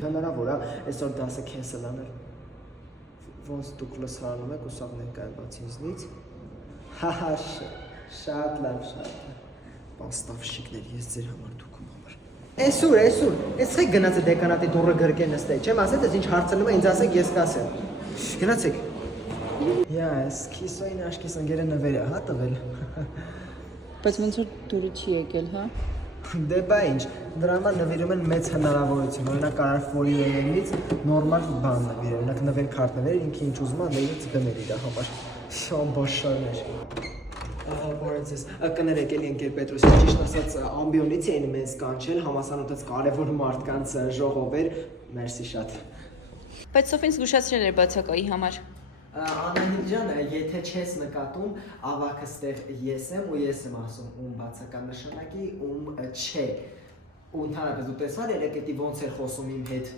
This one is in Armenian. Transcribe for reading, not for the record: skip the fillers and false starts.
Հնարավոր է այսօր դասը cancel անել։ Ոնց դուք լսարանում եք ուսանողներ կայված ինձնից։ Հահա, շատ լավ, շատ լավ։ Պաստավշիկներ, ես ձեր համար դուքում համար։ Այսօր, եսեք գնացեք դեկանատի դուռը գրկեն նստեի, չեմ ասել, ես ինչ հարցնում եմ, ինձ ասեք, ես կասեմ։ Գնացեք։ Ես քիսոյին աշկիս ընկերը նվերը, հա տվել։ Բայց ոնց որ դուրը չի եկել, հա։ Դե բա ինչ, դրա համար նվիրում են մեծ հնարավորություն, օրինակ կարող ֆորիերից նորմալ բան նվիրել, օրինակ նվեր քարտ նվեր, ինքը ինչ ուզում է նվիրից գնել իր համար։ Շոն բոշորներ։ Որից կներեք էլի ընկեր Պետրոսյան, ճիշտ ասած ամբիոնից էին մեզ կանչել, համասանոթից կարևոր մարդկանց ժողով էր, մերսի շատ։ Բայց Սոֆին զգուշացրել էր բացակայի համար։ Անահիտ ջան, եթե չես նկատում, ավակը ստեղ ես եմ ու ես եմ ասում ում բացական նշանակի, ում չէ։ Ու ընդհանրապես դու տեսար երեկ էդի ոնց էր խոսում իմ հետ։